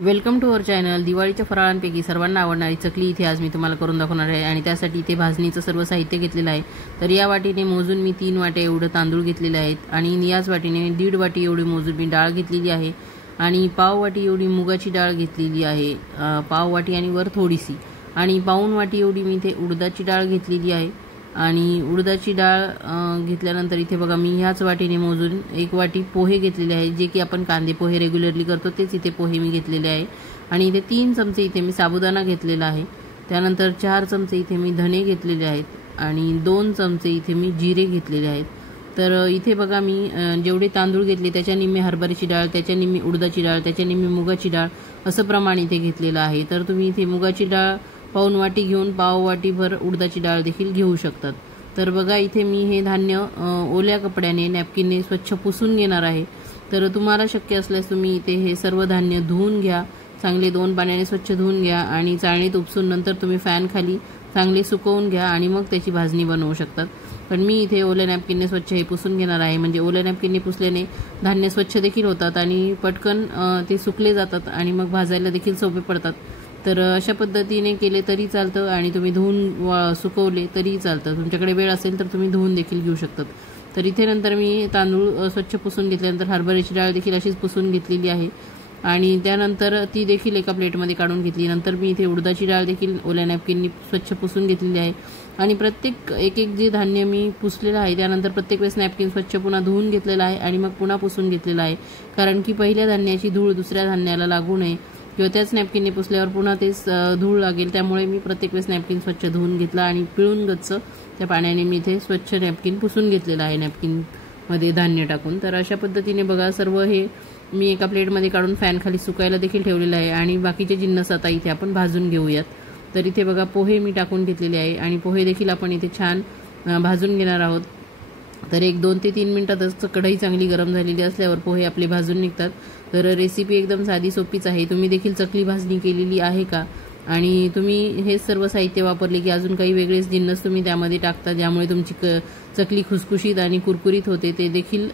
Welcome to our channel. दिवाळीच्या फराळांपैकी सर्वांना आवडणारी चकली इथे आज मी तुम्हाला करून दाखवणार आहे आणि त्यासाठी इथे भाजणीचं सर्व साहित्य घेतलेलं आहे। तर या वाटीने मोजून मी 3 वाट्या एवढे तांदूळ घेतलेले आहेत आणि याच वाटीने 1.5 वाटी एवढी मोजून मी डाळ घेतलेली आहे आणि पाव वाटी एवढी मुगाची डाळ घेतलेली आहे, पाव वाटी आणि वर थोडीशी, आणि पाऊण वाटी एवढी मी इथे उडदाची डाळ घेतलेली आहे। आणि उडदाची डाळ घेतल्यानंतर इथे बघा मी ह्याच वाटीने मोजून 1 वाटी पोहे घेतलेले आहेत, जे की आपण कांदे पोहे रेग्युलरली करतो तेच इथे पोहे मी घेतलेले आहे। आणि इथे 3 चमचे इथे मी साबुदाणा घेतलेला आहे। त्यानंतर 4 चमचे इथे मी धने घेतलेले आहेत आणि 2 चमचे इथे मी जिरे घेतलेले आहेत। तर इथे बघा मी जेवढे तांदूळ घेतले त्याच्या निम्मे हरभऱ्याची डाळ, त्याच्या निम्मे उडदाची डाळ, त्याच्या निम्मे मुगाची डाळ असं प्रमाण इथे घेतलेलं आहे। तर तुम्ही इथे मुगाची डाळ पाऊण वाटी घेऊन पाव वाटीभर उडदाची डाळ देखील घेऊ शकतात। तर बघा इथे मी हे धान्य ओल्या कपड्याने नॅपकिनने स्वच्छ पुसून घेणार आहे। तर तुम्हाला शक्य असल्यास तुम्ही इथे हे सर्व धान्य धुवून घ्या, चांगले 2 पाण्याने स्वच्छ धुवून घ्या आणि चाळणीत उपसून नंतर तुम्ही फॅन खाली चांगले सुकवून घ्या आणि मग त्याची भाजणी बनवू शकतात। पण मी इथे ओल्या नॅपकिनने स्वच्छ हे पुसून घेणार आहे, म्हणजे ओल्या नॅपकिनने पुसल्याने धान्य स्वच्छ देखील होतात आणि पटकन ते सुकले जातात आणि मग भाजायला देखील सोपे पडतात। तर अशा पद्धतीने केले तरी चालतं आणि तुम्ही धुवून सुकवले तरी चालतं। तुमच्याकडे वेळ असेल तर तुम्ही धुवून देखील घेऊ शकतात। तर इथे नंतर मी तांदूळ स्वच्छ पुसून घेतल्यानंतर हरभऱ्याची डाळ देखील अशीच पुसून घेतलेली आहे आणि त्यानंतर ती देखील एका प्लेटमध्ये काढून घेतली। नंतर मी इथे उडदाची डाळ देखील ओल्या नॅपकिननी स्वच्छ पुसून घेतलेली आहे आणि प्रत्येक एक जे धान्य मी पुसलेलं आहे त्यानंतर प्रत्येक वेळेस नॅपकिन स्वच्छ पुन्हा धुवून घेतलेलं आहे आणि मग पुन्हा पुसून घेतलेलं आहे, कारण की पहिल्या धान्याची धूळ दुसऱ्या धान्याला लागू नये किंवा त्याच नॅपकिनने पुसल्यावर पुन्हा तेच धूळ लागेल। त्यामुळे मी प्रत्येक वेळेस नॅपकिन स्वच्छ धुवून घेतला आणि पिळून गच्च त्या पाण्याने मी इथे स्वच्छ नॅपकिन पुसून घेतलेलं आहे नॅपकिनमध्ये धान्य टाकून। तर अशा पद्धतीने बघा सर्व हे मी एका प्लेटमध्ये काढून फॅन खाली सुकायला देखील ठेवलेलं आहे आणि बाकीचे जिन्नस आता इथे आपण भाजून घेऊयात। तर इथे बघा पोहे मी टाकून घेतलेले आहे आणि पोहे देखील आपण इथे छान भाजून घेणार आहोत। तर 1-2 ते 3 मिनिटातच कढई चांगली गरम झालेली असल्यावर पोहे आपले भाजून निघतात। तर रेसिपी एकदम साधी सोपीच आहे। तुम्ही देखील चकली भाजणी केलेली आहे का आणि तुम्ही हे सर्व साहित्य वापरले की अजून काही वेगळेच जिन्नस तुम्ही त्यामध्ये टाकता ज्यामुळे तुमची चकली खुसखुशीत आणि कुरकुरीत होते, ते देखील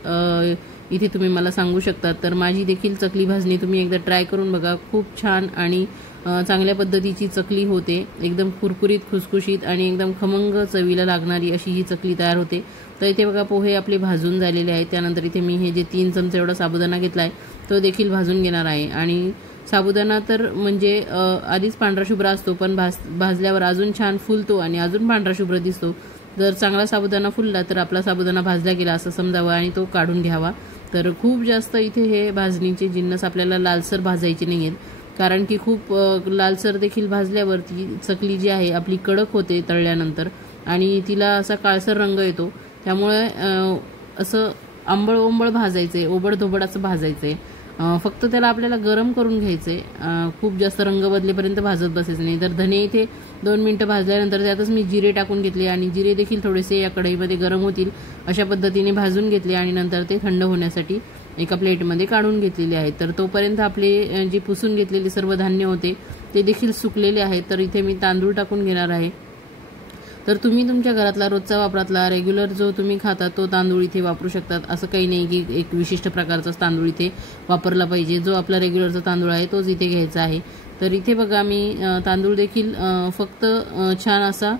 इथे तुम्ही मला सांगू शकता। तर माझी देखील चकली भाजणी तुम्ही एकदा ट्राय करून बघा, खूप छान आणि चांगल्या पद्धतीची चकली होते, एकदम कुरकुरीत खुसखुशीत आणि एकदम खमंग चवीला लागणारी अशी ही चकली तयार होते। तर इथे बघा पोहे आपले भाजून झालेले आहेत। त्यानंतर इथे मी हे जे 3 चमचे एवढा साबुदाणा घेतला आहे तो देखील भाजून घेणार आहे आणि साबुदाणा तर म्हणजे आधीच पांढरा शुभ्र असतो पण भाजल्यावर अजून छान फुलतो आणि अजून पांढरा शुभ्र दिसतो। जर चांगला साबुदाणा फुलला तर आपला साबुदाणा भाजला गेला असं समजावं आणि तो काढून घ्यावा। तर खूप जास्त इथे हे भाजणीचे जिन्नस आपल्याला लालसर भाजायचे नाही आहेत, कारण की खूप लालसर देखील भाजल्यावरती चकली जी आहे आपली कडक होते तळल्यानंतर आणि तिला असा काळसर रंग येतो। त्यामुळे असं आंबळ ओंबळ भाजायचे, ओबडधोबड असं भाजायचे, फक्त त्याला आपल्याला गरम करून घ्यायचे, खूप जास्त रंग बदलेपर्यंत भाजत बसायचं नाही। तर धने इथे 2 मिनिटं भाजल्यानंतर त्यातच मी जिरे टाकून घेतले आणि जिरे देखील थोडेसे या कढईमध्ये गरम होतील अशा पद्धतीने भाजून घेतले आणि नंतर ते थंड होण्यासाठी एका प्लेटमध्ये काढून घेतलेले आहेत। तर तोपर्यंत आपले जे पुसून घेतलेले सर्व धान्य होते ते देखील सुकलेले आहेत। तर इथे मी तांदूळ टाकून घेणार आहे। तर तुम्ही तुमच्या घरातला रोजचा वापरातला रेग्युलर जो तुम्ही खाता तो तांदूळ इथे वापरू शकतात, असं काही नाही की एक विशिष्ट प्रकारचाच तांदूळ इथे वापरला पाहिजे। जो आपला रेग्युलरचा तांदूळ आहे तोच इथे घ्यायचा आहे। तर इथे बघा मी तांदूळ देखील फक्त छान असा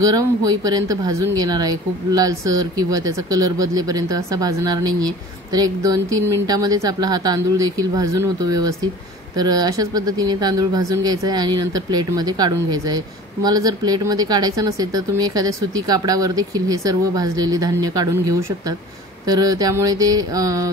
गरम होईपर्यंत भाजून घेणार आहे, खूप लालसर किंवा त्याचा कलर बदलेपर्यंत असा भाजणार नाहीये। तर 1-2-3 मिनिटांमध्येच आपला हा तांदूळ देखील भाजून होतो व्यवस्थित। तर अशाच पद्धतीने तांदूळ भाजून घ्यायचा आहे आणि नंतर प्लेटमध्ये काढून घ्यायचं आहे। तुम्हाला जर प्लेटमध्ये काढायचं नसेल तर तुम्ही एखाद्या सुती कापडावर देखील हे सर्व भाजलेले धान्य काढून घेऊ शकतात। तर त्यामुळे ते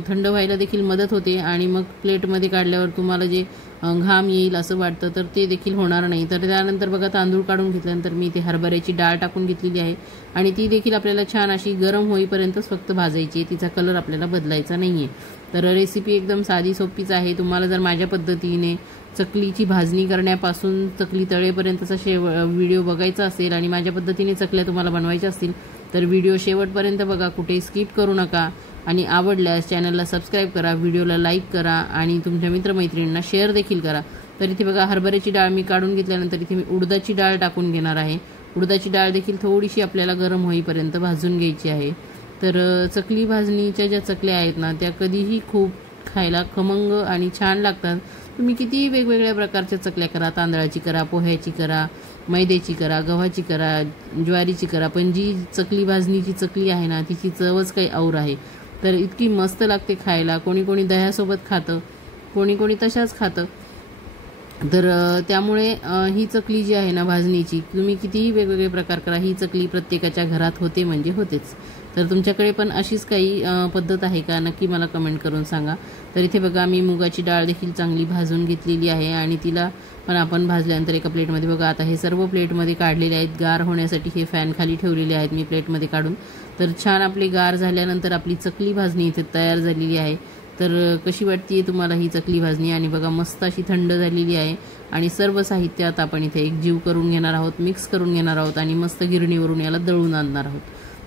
थंड व्हायला देखील मदत होते आणि मग प्लेटमध्ये काढल्यावर तुम्हाला जे घाम येईल असं वाटतं तर ते देखील होणार नाही। तर त्यानंतर बघा तांदूळ काढून घेतल्यानंतर मी इथे हरभऱ्याची डाळ टाकून घेतलेली आहे आणि ती देखील आपल्याला छान अशी गरम होईपर्यंतच फक्त भाजायची आहे, तिचा कलर आपल्याला बदलायचा नाहीये। तर रेसिपी एकदम साधी सोपीच आहे। तुम्हाला जर माझ्या पद्धतीने चकलीची भाजणी करण्यापासून चकली तळेपर्यंतचा व्हिडिओ बघायचा असेल आणि माझ्या पद्धतीने चकल्या तुम्हाला बनवायच्या असतील तर व्हिडिओ शेवटपर्यंत बघा, कुठे स्किप करू नका आणि आवडल्यास चॅनलला सबस्क्राईब करा, व्हिडिओला लाईक करा आणि तुमच्या मित्रमैत्रिणींना शेअर देखील करा। तर इथे बघा हरभऱ्याची डाळ मी काढून घेतल्यानंतर इथे मी उडदाची डाळ टाकून घेणार आहे। उडदाची डाळ देखील थोडीशी आपल्याला गरम होईपर्यंत भाजून घ्यायची आहे। तर चकली भाजणीच्या ज्या चकल्या आहेत ना त्या कधीही खूप खायला खमंग आणि छान लागतात। तुम्ही कितीही वेगवेगळ्या प्रकारच्या चकल्या करा, तांदळाची करा, पोह्याची करा, मैद्याची करा, गव्हाची करा, ज्वारीची करा, पण जी चकली भाजणीची चकली आहे ना तिची चवच काही और आहे. तर इतकी मस्त लागते खायला. कोणी कोणी दह्यासोबत खातं, कोणी कोणी तशाच खातं. तर त्यामुळे ही चकली जी आहे ना भाजणीची, तुम्ही कितीही वेगवेगळे प्रकार करा, ही चकली प्रत्येकाच्या घरात होते म्हणजे होतेच. तर तुमच्याकडे पण अशीच काही पद्धत आहे का, नक्की मला कमेंट करून सांगा. तर इथे बघा मी मुगाची डाळ देखील चांगली भाजून घेतलेली आहे आणि तिला पण आपण भाजल्यानंतर एका प्लेटमध्ये बघा आता हे सर्व प्लेटमध्ये काढलेले आहेत. गार होण्यासाठी हे फॅन खाली ठेवलेले आहेत मी प्लेटमध्ये काढून. तर छान आपली गार झाल्यानंतर आपली चकली भाजणी इथे तयार झालेली आहे. तर कशी वाटते तुम्हाला ही चकली भाजणी? आणि बघा मस्त अशी थंड झालेली आहे आणि सर्व साहित्य आता आपण इथे एकजीव करून घेणार आहोत, मिक्स करून घेणार आहोत आणि मस्त गिरणीवरून याला दळून आणणार आहोत.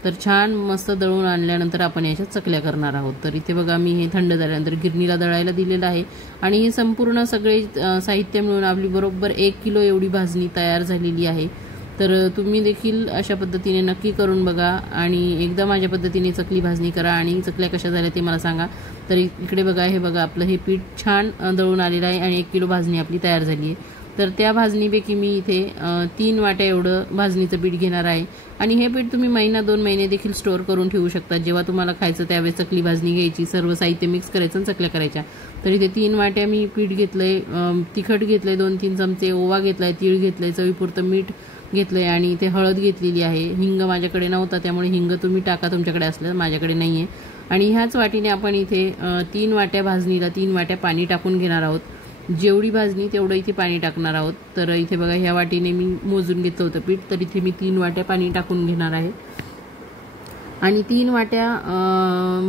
तर छान मस्त दळून आणल्यानंतर आपण याच्या चकल्या करणार आहोत. तर इथे बघा मी हे थंड झाल्यानंतर गिरणीला दळायला दिलेलं आहे आणि हे संपूर्ण सगळे साहित्य मिळून आपली बरोबर 1 किलो एवढी भाजणी तयार झालेली आहे. तर तुम्ही देखील अशा पद्धतीने नक्की करून बघा आणि एकदा माझ्या पद्धतीने चकली भाजणी करा आणि चकल्या कशा झाल्या ते मला सांगा. तर इकडे बघा, हे बघा आपलं हे पीठ छान दळून आलेलं आहे आणि 1 किलो भाजणी आपली तयार झाली आहे. तर त्या भाजणीपैकी मी इथे 3 वाट्या एवढं भाजणीचं पीठ घेणार आहे आणि हे पीठ तुम्ही महिना 2 महिने देखील स्टोअर करून ठेवू शकता. जेव्हा तुम्हाला खायचं त्यावेळेस चकली भाजणी घ्यायची, सर्व साहित्य मिक्स करायचं आणि चकल्या करायच्या. तर इथे 3 वाट्या मी पीठ घेतलंय, तिखट घेतलंय 2-3 चमचे, ओवा घेतलाय, तीळ घेतलंय, चवीपुरतं मीठ घेतलंय आणि इथे हळद घेतलेली आहे. हिंग माझ्याकडे नव्हता त्यामुळे हिंग तुम्ही टाका तुमच्याकडे असलं, माझ्याकडे नाही आहे. आणि ह्याच वाटीने आपण इथे 3 वाट्या भाजणीला 3 वाट्या पाणी टाकून घेणार आहोत. जेवढी भाजणी तेवढं इथे पाणी टाकणार आहोत. तर इथे बघा ह्या वाटीने मी मोजून घेतलं होतं पीठ, तर इथे मी 3 वाट्या पाणी टाकून घेणार आहे आणि 3 वाट्या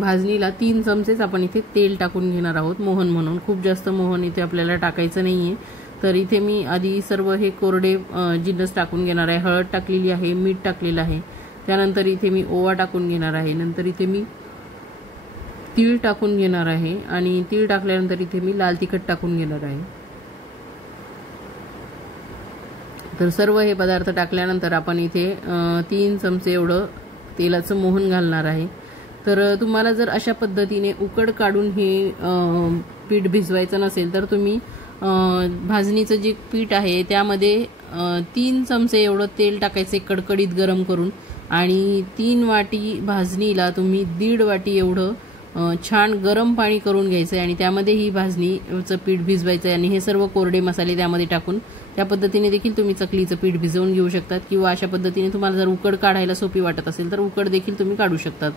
भाजणीला 3 चमचेच आपण इथे तेल टाकून घेणार आहोत, मोहन म्हणून. खूप जास्त मोहन इथे आपल्याला टाकायचं नाही आहे. तर इथे मी आधी सर्व हे कोरडे जिन्नस टाकून घेणार आहे. हळद टाकलेली आहे, मीठ टाकलेलं आहे, त्यानंतर इथे मी ओवा टाकून घेणार आहे, नंतर इथे मी तीळ टाकून घेणार आहे आणि तीळ टाकल्यानंतर इथे मी लाल तिखट टाकून घेणार आहे. तर सर्व हे पदार्थ टाकल्यानंतर आपण इथे 3 चमचे एवढं तेलाचं मोहन घालणार आहे. तर तुम्हाला जर अशा पद्धतीने उकड काढून हे पीठ भिजवायचं नसेल तर तुम्ही भाजणीचं जे पीठ आहे त्यामध्ये 3 चमचे एवढं तेल टाकायचे कडकडीत गरम करून आणि 3 वाटी भाजणीला तुम्ही 1.5 वाटी एवढं छान गरम पाणी करून घ्यायचं आहे आणि त्यामध्ये ही भाजणीचं पीठ भिजवायचं आहे आणि हे सर्व कोरडे मसाले त्यामध्ये टाकून त्या पद्धतीने देखील तुम्ही चकलीचं पीठ भिजवून घेऊ शकतात किंवा अशा पद्धतीने तुम्हाला जर उकड काढायला सोपी वाटत असेल तर उकड देखील तुम्ही काढू शकतात.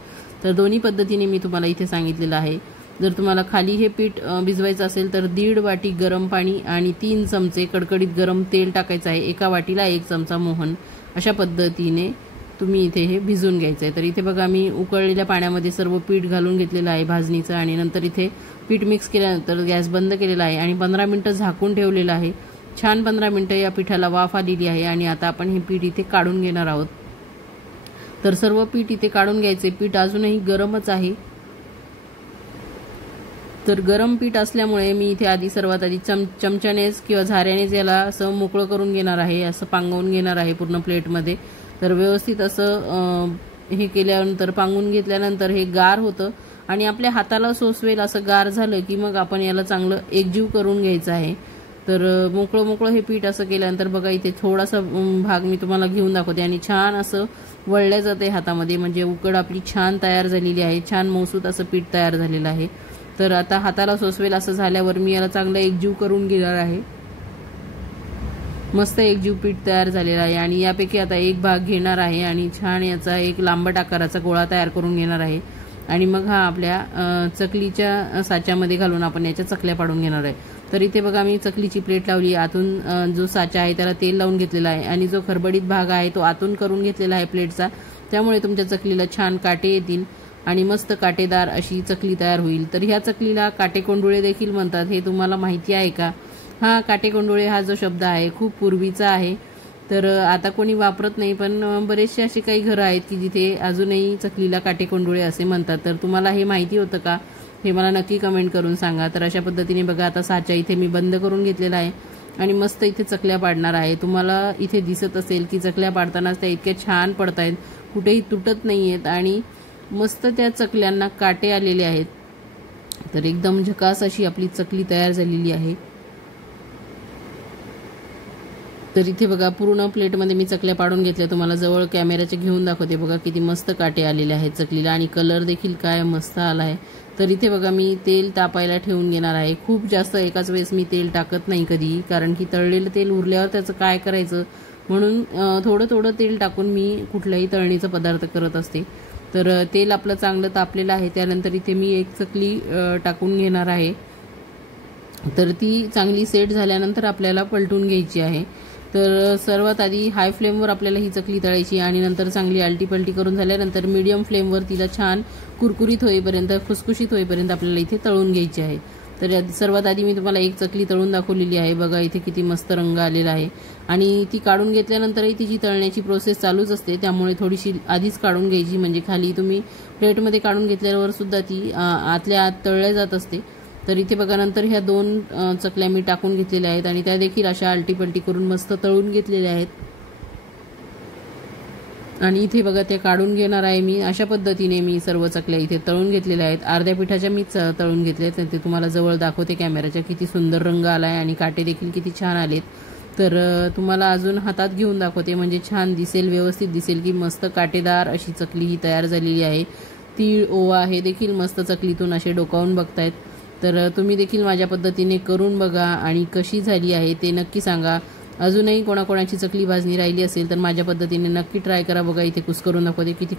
तर दोन्ही पद्धतीने मी तुम्हाला इथे सांगितलेलं आहे. जर तुम्हाला खाली हे पीठ भिजवायचं असेल तर 1.5 वाटी गरम पाणी आणि 3 चमचे कडकडीत गरम तेल टाकायचं आहे. एका वाटीला 1 चमचा मोहन, अशा पद्धतीने तुम्ही इथे हे भिजवून घ्यायचं आहे. तर इथे बघा मी उकळलेल्या पाण्यामध्ये सर्व पीठ घालून घेतलेलं आहे भाजणीचं आणि नंतर इथे पीठ मिक्स केल्यानंतर गॅस बंद केलेला आहे आणि 15 मिनिटं झाकून ठेवलेलं आहे. छान 15 मिनिटं या पिठाला वाफ आलेली आहे आणि आता आपण हे पीठ इथे काढून घेणार आहोत. तर सर्व पीठ इथे काढून घ्यायचे. पीठ अजूनही गरमच आहे. तर गरम पीठ असल्यामुळे मी इथे आधी सर्वात आधी चमच्यानेच किंवा झाऱ्यानेच याला असं मोकळं करून घेणार आहे, असं पांगवून घेणार आहे पूर्ण प्लेटमध्ये. तर व्यवस्थित असं हे केल्यानंतर पांगून घेतल्यानंतर हे गार होतं आणि आपल्या हाताला सोसवेल असं गार झालं की मग आपण याला चांगलं एकजीव करून घ्यायचं आहे. तर मोकळं हे पीठ असं केल्यानंतर बघा इथे थोडासा भाग मी तुम्हाला घेऊन दाखवते आणि छान असं वळल्या जाते हातामध्ये, म्हणजे उकड आपली छान तयार झालेली आहे. छान मौसूत असं पीठ तयार झालेलं आहे. तर आता हाताला सोसवेल असं झाल्यावर मी याला चांगलं एकजीव करून घेणार आहे. मस्त एकजीव पीठ तयार झालेला आहे आणि यापैकी आता एक भाग घेणार आहे आणि छान याचा एक लांबट आकाराचा गोळा तयार करून घेणार आहे आणि मग हा आपल्या चकलीच्या साच्यामध्ये घालून आपण याच्या चकल्या पाडून घेणार आहे. तर इथे बघा मी चकलीची प्लेट लावली, आतून जो साचा आहे त्याला तेल लावून घेतलेला आहे आणि जो खरबडीत भाग आहे तो आतून करून घेतलेला आहे प्लेटचा. त्यामुळे तुमच्या चकलीला छान काटे येतील आणि मस्त काटेदार अशी चकली तयार होईल. तर ह्या चकलीला काटेकोंडुळे देखील म्हणतात. हे तुम्हाला माहिती आहे का? हा काटेकोंडुळे हा जो शब्द आहे खूप पूर्वीचा आहे. तर आता कोणी वापरत नाही, पण बरेचसे असे काही घरं आहेत की जिथे अजूनही चकलीला काटेकोंडुळे असे म्हणतात. तर तुम्हाला हे माहिती होतं का? हे मला नक्की कमेंट करून सांगा. तर अशा पद्धतीने बघा आता साचा इथे मी बंद करून घेतलेला आहे आणि मस्त इथे चकल्या पाडणार आहे. तुम्हाला इथे दिसत असेल की चकल्या पाडतानाच त्या इतक्या छान पडतायत, कुठेही तुटत नाही आहेत आणि मस्त त्या चकल्यांना काटे आलेले आहेत. तर एकदम झकास अशी आपली चकली तयार झालेली आहे. तर इथे बघा पूर्ण प्लेटमध्ये मी चकल्या पाडून घेतल्या. तुम्हाला जवळ कॅमेऱ्याच्या घेऊन दाखवते. बघा किती मस्त काटे आलेले आहेत चकलीला आणि कलर देखील काय मस्त आला आहे. तर इथे बघा मी तेल तापायला ठेवून घेणार आहे. खूप जास्त एकाच वेळेस मी तेल टाकत नाही कधी, कारण की तळलेलं तेल उरल्यावर त्याचं काय करायचं, म्हणून थोडं थोडं तेल टाकून मी कुठलाही तळणीचा पदार्थ करत असते. तर तेल आपलं चांगलं तापलेलं आहे. त्यानंतर इथे मी एक चकली टाकून घेणार आहे. तर ती चांगली सेट झाल्यानंतर आपल्याला पलटून घ्यायची आहे. तर सर्वात आधी हाय फ्लेमवर आपल्याला ही चकली तळायची आणि नंतर चांगली आलटीपलटी करून झाल्यानंतर मीडियम फ्लेमवर तिला छान कुरकुरीत होईपर्यंत, खुसखुशीत होईपर्यंत आपल्याला इथे तळून घ्यायची आहे. तर सर्वात आधी मी तुम्हाला एक चकली तळून दाखवलेली आहे. बघा इथे किती मस्त रंग आलेला आहे आणि ती काढून घेतल्यानंतरही तिची तळण्याची प्रोसेस चालूच असते. त्यामुळे थोडीशी आधीच काढून घ्यायची, म्हणजे खाली तुम्ही प्लेटमध्ये काढून घेतल्यावर सुद्धा ती आतल्या आत तळल्या जात असते. तर इथे बघा नंतर ह्या 2 चकल्या मी टाकून घेतलेल्या आहेत आणि त्या देखील अशा आलटीपलटी करून मस्त तळून घेतलेल्या आहेत. आणि इथे बघा ते काढून घेणार आहे मी. अशा पद्धतीने मी सर्व चकल्या इथे तळून घेतलेल्या आहेत. अर्ध्या पिठाच्या मी तळून घेतल्या आहेत. ते तुम्हाला जवळ दाखवते कॅमेऱ्याच्या. किती सुंदर रंग आला आहे आणि काटे देखील किती छान आलेत. तर तुम्हाला अजून हातात घेऊन दाखवते, म्हणजे छान दिसेल, व्यवस्थित दिसेल की मस्त काटेदार अशी चकली ही तयार झालेली आहे. तीळ, ओवा हे देखील मस्त चकलीतून असे डोकावून बघतायत. तर तुम्ही देखील माझ्या पद्धतीने करून बघा आणि कशी झाली आहे ते नक्की सांगा. अजूनही कोणाकोणाची चकली भाजणी राहिली असेल तर माझ्या पद्धतीने नक्की ट्राय करा. बघा इथे कुस्करून दाखवते किती